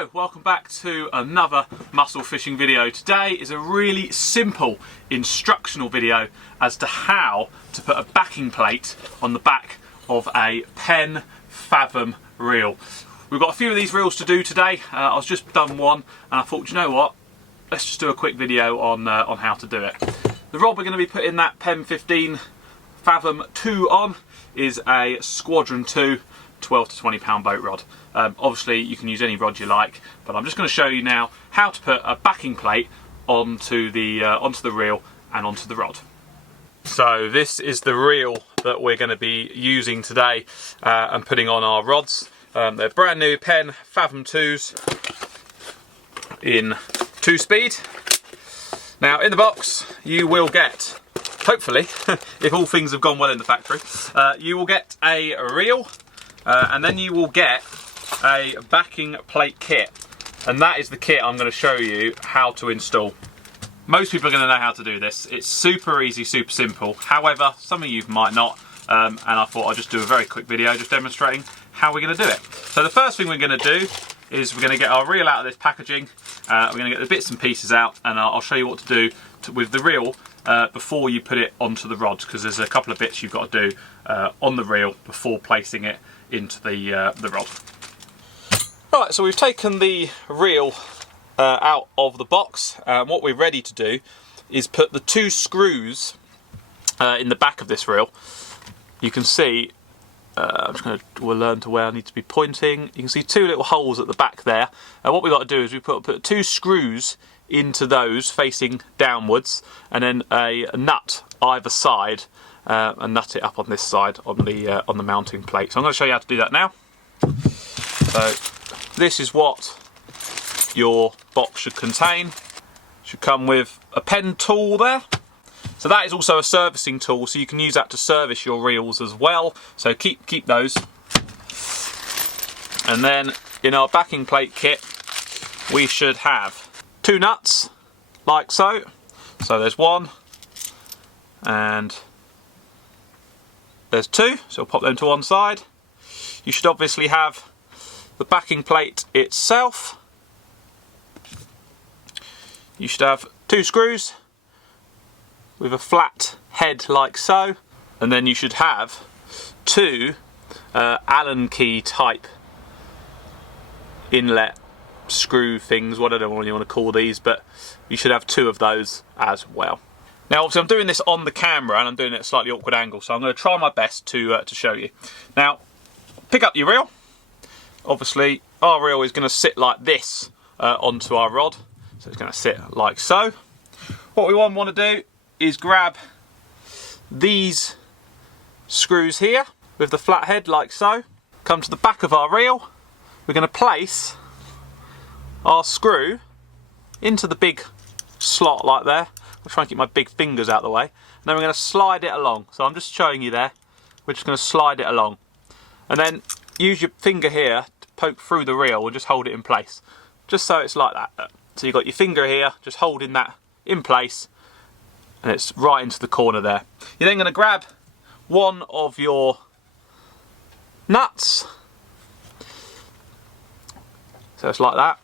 Hello, welcome back to another mussel fishing video. Today is a really simple instructional video as to how to put a backing plate on the back of a Penn Fathom reel. We've got a few of these reels to do today. I've just done one and I thought, you know what, let's just do a quick video on how to do it. The rod we're going to be putting that Penn 15 Fathom 2 on is a Squadron 2 12 to 20 pound boat rod. Obviously you can use any rod you like, but I'm just going to show you now how to put a backing plate onto the reel and onto the rod. So this is the reel that we're going to be using today and putting on our rods. They're brand new Penn Fathom 2s in 2-speed. Now in the box you will get, hopefully, if all things have gone well in the factory, you will get a reel and then you will get a backing plate kit, and that is the kit I'm going to show you how to install. Most people are going to know how to do this. It's super easy, super simple. However, some of you might not, and I thought I'd just do a very quick video just demonstrating how we're going to do it. So the first thing we're going to do is we're going to get our reel out of this packaging. We're going to get the bits and pieces out, and I'll show you what to do with the reel before you put it onto the rods, because there's a couple of bits you've got to do on the reel before placing it into the rod. Right, so we've taken the reel out of the box. What we're ready to do is put the 2 screws in the back of this reel. You can see, we'll learn to where I need to be pointing. You can see 2 little holes at the back there. And what we've got to do is we put 2 screws into those facing downwards, and then a nut either side, and nut it up on this side on the mounting plate. So I'm going to show you how to do that now. So this is what your box should contain. Should come with a Penn tool there. So that is also a servicing tool, so you can use that to service your reels as well. So keep those. And then in our backing plate kit, we should have 2 nuts, like so. So there's 1, and there's 2, so we'll pop them to one side. You should obviously have the backing plate itself. You should have 2 screws with a flat head like so, and then you should have 2 Allen key type inlet screw things, whatever you want to call these, but you should have 2 of those as well. Now obviously I'm doing this on the camera and I'm doing it at a slightly awkward angle, so I'm going to try my best to show you. Now pick up your reel. Obviously our reel is going to sit like this onto our rod, so it's going to sit like so. What we want to do is grab these screws here with the flat head like so, come to the back of our reel. We're going to place our screw into the big slot like there. I'll try and keep my big fingers out of the way. And then we're going to slide it along. So I'm just showing you there. We're just going to slide it along. And then use your finger here to poke through the reel and just hold it in place. Just so it's like that. So you've got your finger here, just holding that in place. And it's right into the corner there. You're then going to grab one of your nuts. So it's like that.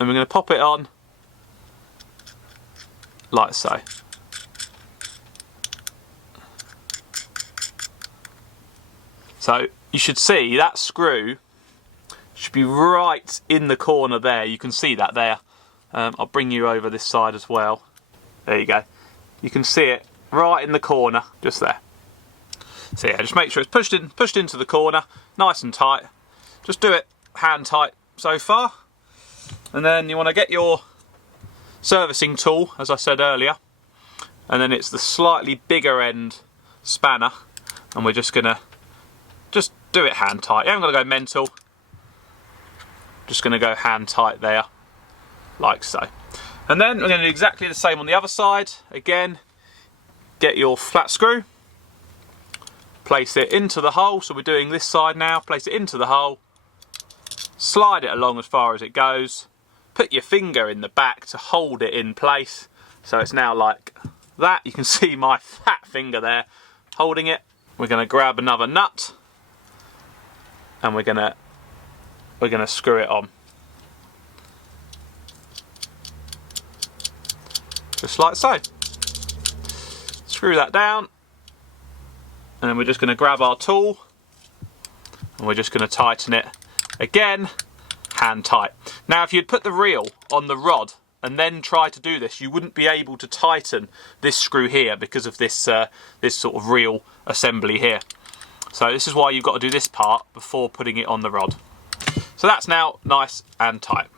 And we're going to pop it on like so. So you should see that screw should be right in the corner there. You can see that there. I'll bring you over this side as well. There you go. You can see it right in the corner, just there. So yeah, just make sure it's pushed into the corner, nice and tight. Just do it hand tight so far. And then you want to get your servicing tool, as I said earlier, and then it's the slightly bigger end spanner, and we're just gonna do it hand tight. You haven't got to go mental, just gonna go hand tight there like so. And then we're going to do exactly the same on the other side. Again, get your flat screw, place it into the hole. So we're doing this side now. Place it into the hole, slide it along as far as it goes, put your finger in the back to hold it in place. So it's now like that. You can see my fat finger there holding it. We're going to grab another nut and we're going to screw it on just like so. Screw that down, and then we're just going to grab our tool and we're just going to tighten it again, hand tight. Now if you'd put the reel on the rod and then try to do this, you wouldn't be able to tighten this screw here because of this this sort of reel assembly here. So this is why you've got to do this part before putting it on the rod. So that's now nice and tight.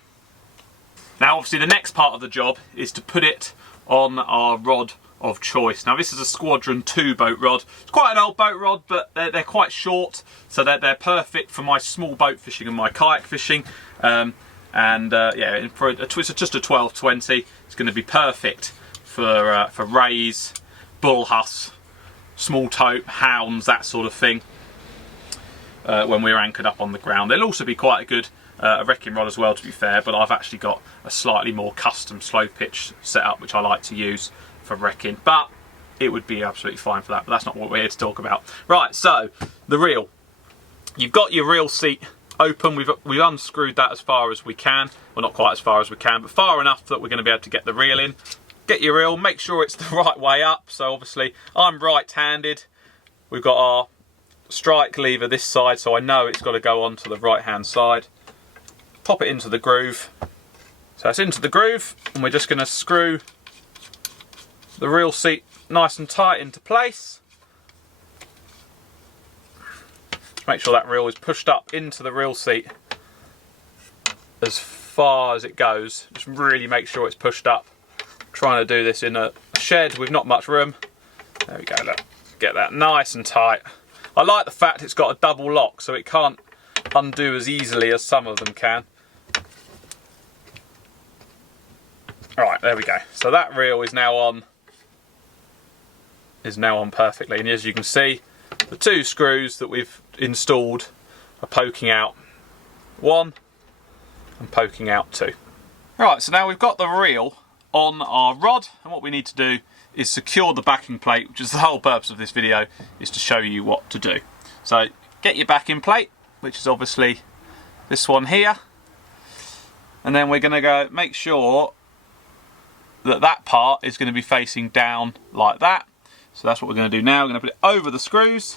Now obviously the next part of the job is to put it on our rod of choice. Now this is a Squadron 2 boat rod. It's quite an old boat rod, but they're quite short, so they're perfect for my small boat fishing and my kayak fishing. Yeah, for it's just a 12-20. It's going to be perfect for rays, bull huss, small tope, hounds, that sort of thing. When we're anchored up on the ground, it'll also be quite a good wrecking rod as well, to be fair. But I've actually got a slightly more custom slow pitch setup, which I like to use for wrecking. But it would be absolutely fine for that. But that's not what we're here to talk about. Right. So the reel. You've got your reel seat open. We've unscrewed that as far as we can. Well, not quite as far as we can, but far enough that we're going to be able to get the reel in. Get your reel. Make sure it's the right way up. So obviously I'm right-handed. We've got our strike lever this side, so I know it's got to go onto the right hand side. Pop it into the groove. So it's into the groove, and we're just going to screw the reel seat nice and tight into place. Make sure that reel is pushed up into the reel seat as far as it goes. Just really make sure it's pushed up. I'm trying to do this in a shed with not much room. There we go, look. Get that nice and tight. I like the fact it's got a double lock, so it can't undo as easily as some of them can. Alright, there we go. So that reel is now on perfectly, and as you can see, the two screws that we've installed are poking out one and poking out two. Right, so now we've got the reel on our rod, and what we need to do is secure the backing plate, which is the whole purpose of this video, is to show you what to do. So get your backing plate, which is obviously this one here, and then we're going to go make sure that that part is going to be facing down like that. So that's what we're going to do now. We're going to put it over the screws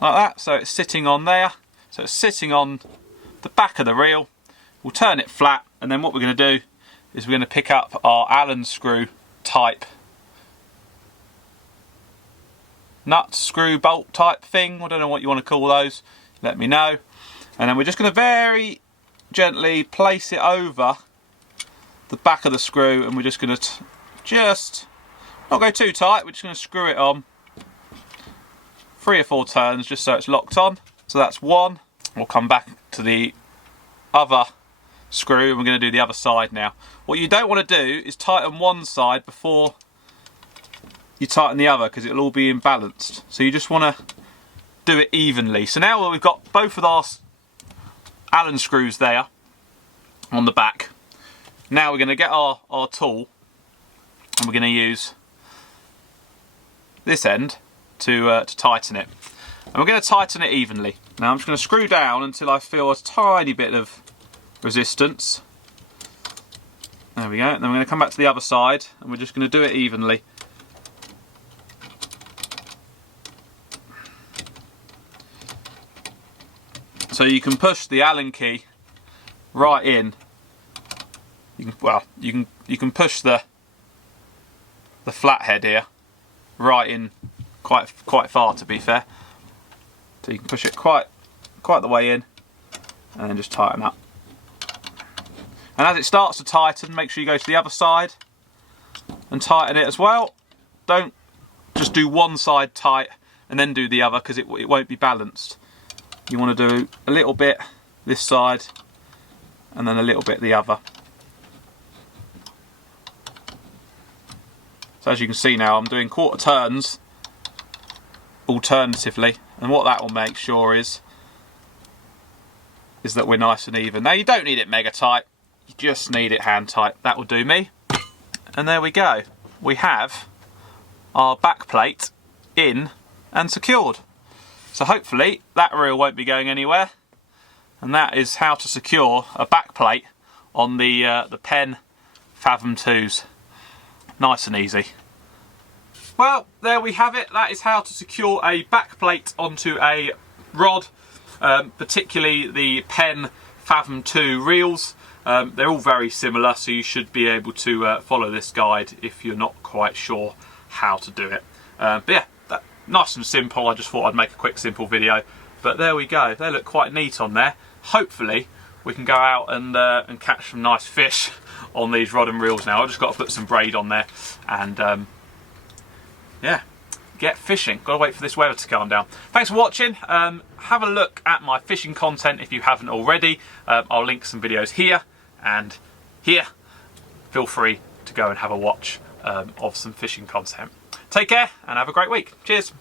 like that, so it's sitting on there. So it's sitting on the back of the reel. We'll turn it flat, and then what we're going to do is we're going to pick up our Allen screw type nut, screw, bolt type thing. I don't know what you want to call those. Let me know. And then we're just going to very gently place it over the back of the screw, and we're just going to just not go too tight. We're just going to screw it on 3 or 4 turns just so it's locked on. So that's one. We'll come back to the other screw, and we're going to do the other side now. What you don't want to do is tighten one side before you tighten the other, because it'll all be imbalanced. So you just want to do it evenly. So now we've got both of our Allen screws there on the back. Now we're going to get our tool, and we're going to use this end to tighten it. And we're going to tighten it evenly. Now I'm just going to screw down until I feel a tiny bit of resistance. There we go. And then we're going to come back to the other side, and we're just going to do it evenly. So you can push the Allen key right in. You can push the flathead here right in quite far, to be fair. So you can push it quite the way in, and then just tighten up. And as it starts to tighten, make sure you go to the other side and tighten it as well. Don't just do one side tight and then do the other, because it won't be balanced. You want to do a little bit this side and then a little bit the other. So as you can see now, I'm doing quarter turns alternatively, and what that will make sure is that we're nice and even. Now you don't need it mega tight, you just need it hand tight. That will do me. And there we go. We have our back plate in and secured. So hopefully that reel won't be going anywhere. And that is how to secure a back plate on the Penn Fathom 2s. Nice and easy. Well, there we have it. That is how to secure a back plate onto a rod, particularly the Penn Fathom 2 reels. They're all very similar, so you should be able to follow this guide if you're not quite sure how to do it. But yeah, nice and simple. I just thought I'd make a quick simple video. But there we go. They look quite neat on there. Hopefully we can go out and catch some nice fish on these rod and reels now. I've just got to put some braid on there and yeah, get fishing. Got to wait for this weather to calm down. Thanks for watching. Have a look at my fishing content if you haven't already. I'll link some videos here and here. Feel free to go and have a watch of some fishing content. Take care and have a great week. Cheers.